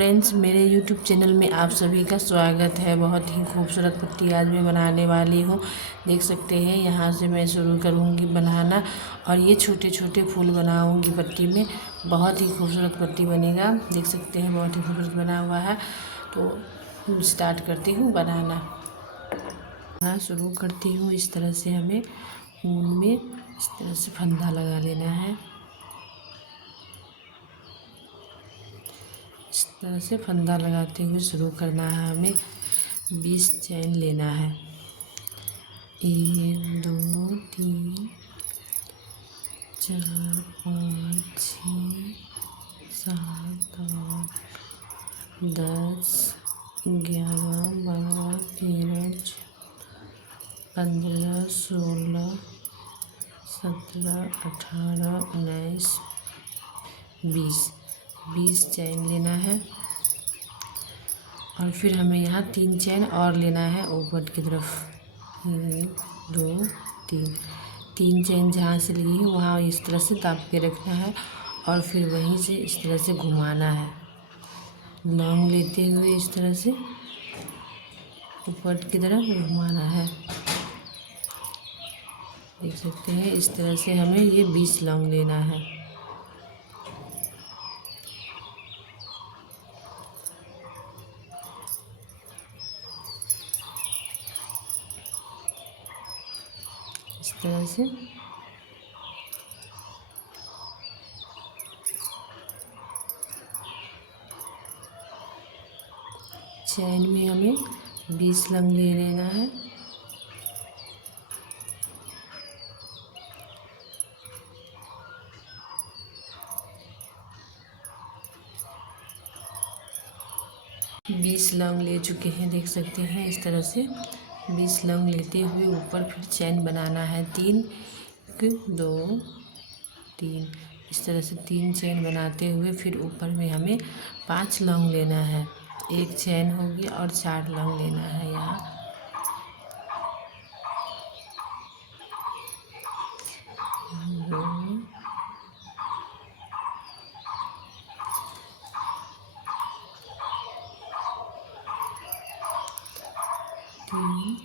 Friends, मेरे YouTube channel में आप सभी का स्वागत है। बहुत ही खूबसूरत पत्ती आज मैं बनाने वाली हूँ। देख सकते हैं, यहाँ से मैं शुरू करूँगी बनाना और ये छोटे छोटे फूल बनाऊँगी पत्ती में। बहुत ही खूबसूरत पत्ती बनेगा। देख सकते हैं, बहुत ही खूबसूरत बना हुआ है। तो स्टार्ट करती हूँ बनाना। यहाँ शुरू करती हूँ। इस तरह से हमें फूल में इस तरह से फंदा लगा लेना है। इस तरह से फंदा लगाते हुए शुरू करना है। हमें 20 चैन लेना है। 1 2 3 4 5 6 7 8 10 11 12 13 15 16 17 18 19 20 चैन लेना है। और फिर हमें यहाँ 3 चैन और लेना है ऊपर की तरफ। 1 2 3 चैन जहाँ से ली है वहाँ इस तरह से दाब के रखना है और फिर वहीं से इस तरह से घुमाना है। लॉन्ग लेते हुए इस तरह से ऊपर की तरफ घुमाना है। देख सकते हैं, इस तरह से हमें ये 20 लॉन्ग लेना है। इस तरह से चैन में हमें 20 लॉन्ग ले लेना है। बीस लौंग ले चुके हैं। देख सकते हैं, इस तरह से 20 लौंग लेते हुए ऊपर फिर चैन बनाना है। 3 1 2 3 इस तरह से 3 चैन बनाते हुए फिर ऊपर में हमें 5 लौंग लेना है। एक चैन होगी और 4 लौंग लेना है। यहाँ 2 3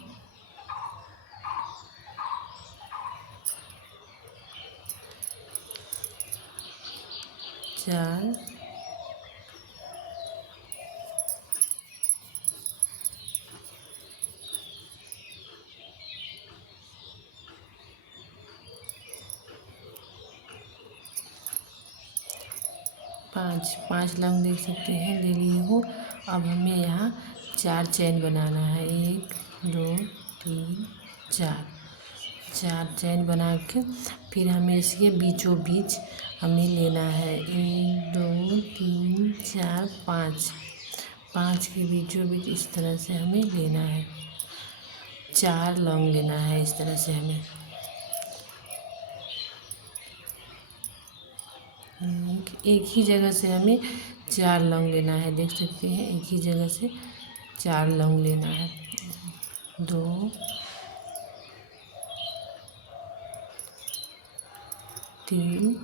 4 5 लौंग देख सकते हैं ले ली हूँ। अब हमें यहाँ 4 चैन बनाना है। 1 2 3 4 चैन बना के फिर हमें इसके बीचों बीच हमें लेना है। 1 2 3 4 5 के बीचों बीच इस तरह से हमें लेना है। 4 लौंग लेना है। इस तरह से हमें एक ही जगह से हमें 4 लौंग लेना है। देख सकते हैं, एक ही जगह से 4 लौंग लेना है। 2 3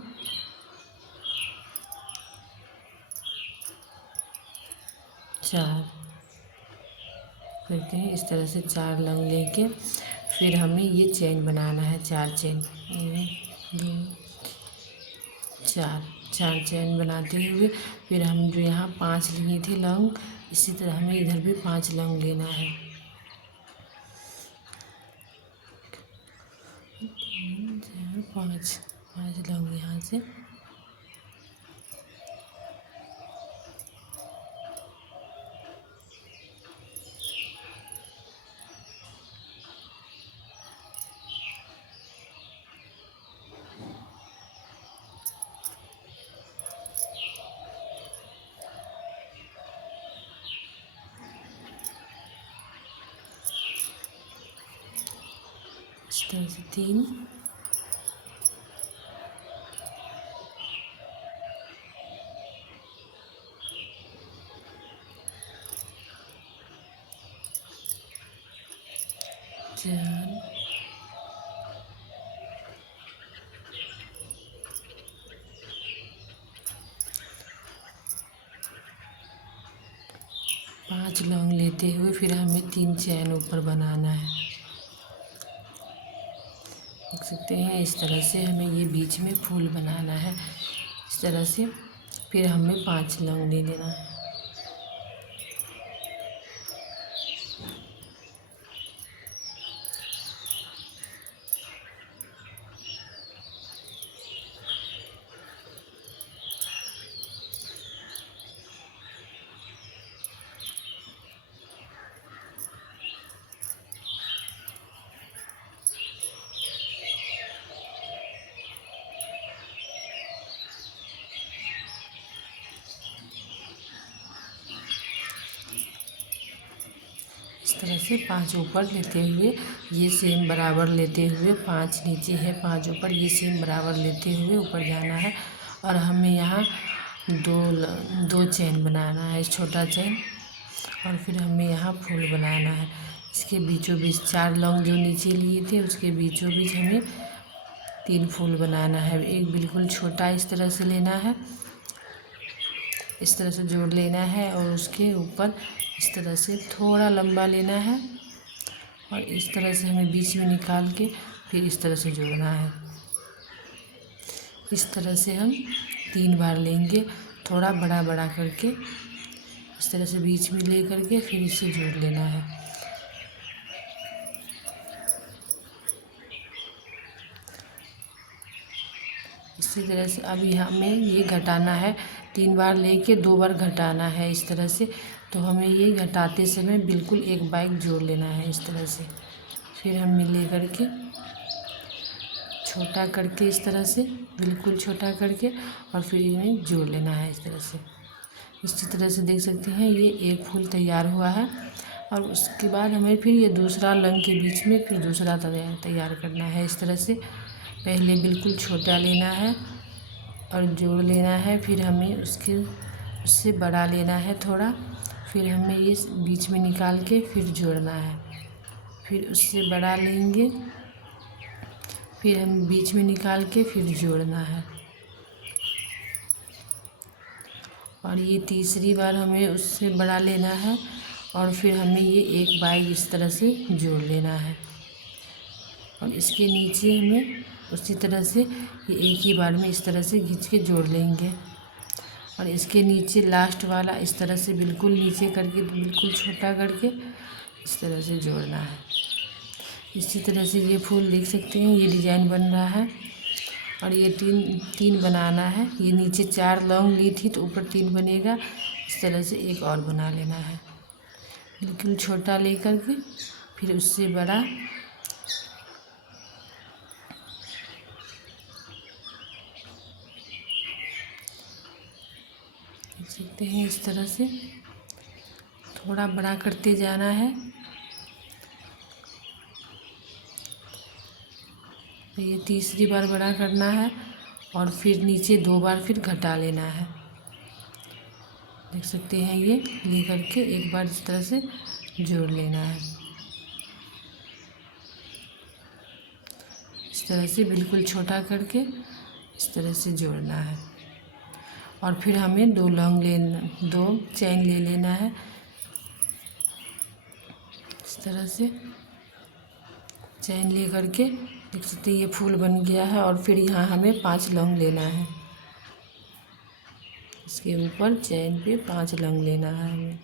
4 करते हैं। इस तरह से 4 लौंग लेके फिर हमें ये चैन बनाना है। 4 चैन 1 2 4 चैन बनाते हुए फिर हम जो यहाँ 5 लिए थे लौंग, इसी तरह हमें इधर भी 5 लौंग लेना है। 3 4 5 लौंग यहाँ से इस तरह से 3 4 5 5 लौंग लेते हुए फिर हमें 3 चैन ऊपर बनाना है। देख सकते हैं इस तरह से हमें ये बीच में फूल बनाना है। इस तरह से फिर हमें 5 लौंग ले लेना है। इस तरह से 5 ऊपर लेते हुए ये सेम बराबर लेते हुए 5 नीचे है 5 ऊपर, ये सेम बराबर लेते हुए ऊपर जाना है। और हमें यहाँ दो चैन बनाना है, छोटा चैन। और फिर हमें यहाँ फूल बनाना है। इसके बीचों बीच 4 लौंग जो नीचे लिए थे उसके बीचों बीच हमें 3 फूल बनाना है। एक बिल्कुल छोटा इस तरह से लेना है, इस तरह से जोड़ लेना है। और उसके ऊपर इस तरह से थोड़ा लंबा लेना है और इस तरह से हमें बीच में निकाल के फिर इस तरह से जोड़ना है। इस तरह से हम 3 बार लेंगे, थोड़ा बड़ा बड़ा करके इस तरह से बीच में ले करके फिर इसे जोड़ लेना है। इसी तरह से अभी हमें ये घटाना है, 3 बार लेके 2 बार घटाना है इस तरह से। तो हमें ये घटाते समय बिल्कुल एक बाइक जोड़ लेना है इस तरह से। फिर हम ले करके छोटा करके इस तरह से बिल्कुल छोटा करके और फिर इन्हें जोड़ लेना है इस तरह से। इसी तरह से देख सकते हैं ये एक फूल तैयार हुआ है। और उसके बाद हमें फिर ये दूसरा लंग के बीच में फिर दूसरा तैयार करना है। इस तरह से पहले बिल्कुल छोटा लेना है और जोड़ लेना है, फिर हमें उससे बड़ा लेना है थोड़ा, फिर हमें ये बीच में निकाल के फिर जोड़ना है। फिर उससे बड़ा लेंगे, फिर हम बीच में निकाल के फिर जोड़ना है। और ये तीसरी बार हमें उससे बड़ा लेना है और फिर हमें ये एक बाइक इस तरह से जोड़ लेना है। और इसके नीचे हमें उसी तरह से ये एक ही बार में इस तरह से खींच के जोड़ लेंगे। और इसके नीचे लास्ट वाला इस तरह से बिल्कुल नीचे करके बिल्कुल छोटा करके इस तरह से जोड़ना है। इसी तरह से ये फूल देख सकते हैं ये डिज़ाइन बन रहा है। और ये तीन बनाना है। ये नीचे 4 लौंग ली थी तो ऊपर 3 बनेगा। इस तरह से एक और बना लेना है, बिल्कुल छोटा लेकर के फिर उससे बड़ा। देख सकते हैं इस तरह से थोड़ा बड़ा करते जाना है। तो ये तीसरी बार बड़ा करना है और फिर नीचे 2 बार फिर घटा लेना है। देख सकते हैं ये ले करके एक बार इस तरह से जोड़ लेना है। इस तरह से बिल्कुल छोटा करके इस तरह से जोड़ना है। और फिर हमें 2 चैन ले लेना है। इस तरह से चैन ले करके देख सकते हैं ये फूल बन गया है। और फिर यहाँ हमें 5 लौंग लेना है, इसके ऊपर चैन पे 5 लौंग लेना है हमें।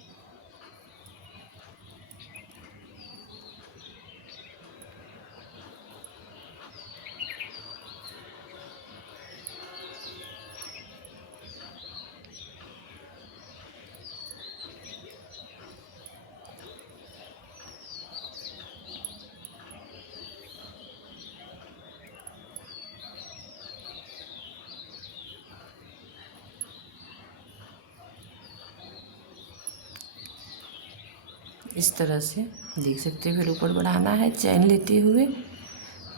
इस तरह से देख सकते हैं। फिर ऊपर बढ़ाना है चैन लेते हुए,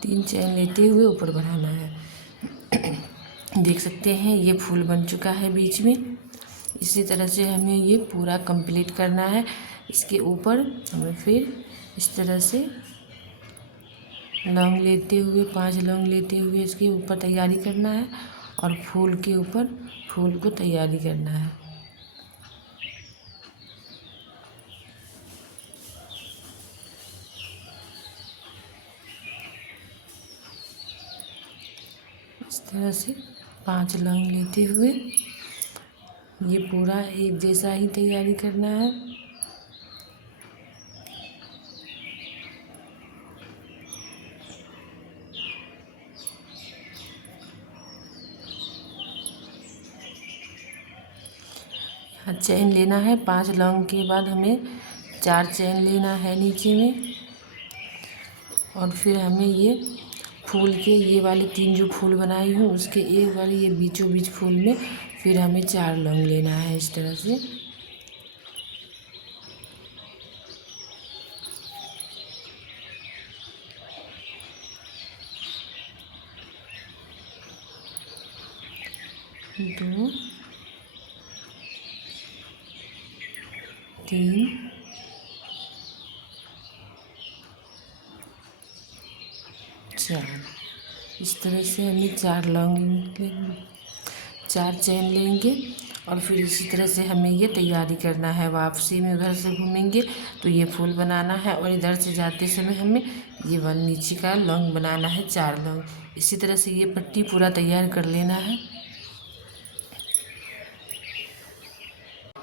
3 चैन लेते हुए ऊपर बढ़ाना है। देख सकते हैं ये फूल बन चुका है बीच में। इसी तरह से हमें ये पूरा कंप्लीट करना है। इसके ऊपर हमें फिर इस तरह से लौंग लेते हुए 5 लौंग लेते हुए इसके ऊपर तैयारी करना है और फूल के ऊपर फूल को तैयारी करना है। इस तरह से 5 लौंग लेते हुए ये पूरा एक जैसा ही तैयारी करना है। चैन लेना है 5 लौंग के बाद हमें 4 चैन लेना है नीचे में, और फिर हमें ये फूल के ये वाले 3 जो फूल बनाई हूँ उसके एक वाले ये बीचों बीच फूल में फिर हमें 4 लौंग लेना है इस तरह से। दो, 3, 4 इस तरह से हमें 4 लौंग लेंगे, 4 चैन लेंगे, और फिर इसी तरह से हमें ये तैयारी करना है। वापसी में उधर से घूमेंगे तो ये फूल बनाना है, और इधर से जाते समय हमें ये वाला नीचे का लौंग बनाना है 4 लौंग। इसी तरह से ये पट्टी पूरा तैयार कर लेना है।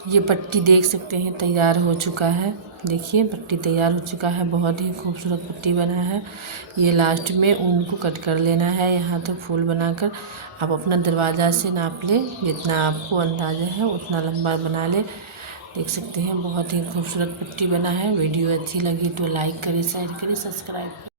ये पट्टी देख सकते हैं तैयार हो चुका है। देखिए पट्टी तैयार हो चुका है, बहुत ही खूबसूरत पट्टी बना है। ये लास्ट में ऊन को कट कर लेना है। यहाँ तो फूल बनाकर आप अपना दरवाज़ा से नाप ले, जितना आपको अंदाज़ा है उतना लंबा बना ले। देख सकते हैं बहुत ही खूबसूरत पट्टी बना है। वीडियो अच्छी लगी तो लाइक करें, शेयर करें, सब्सक्राइब करें।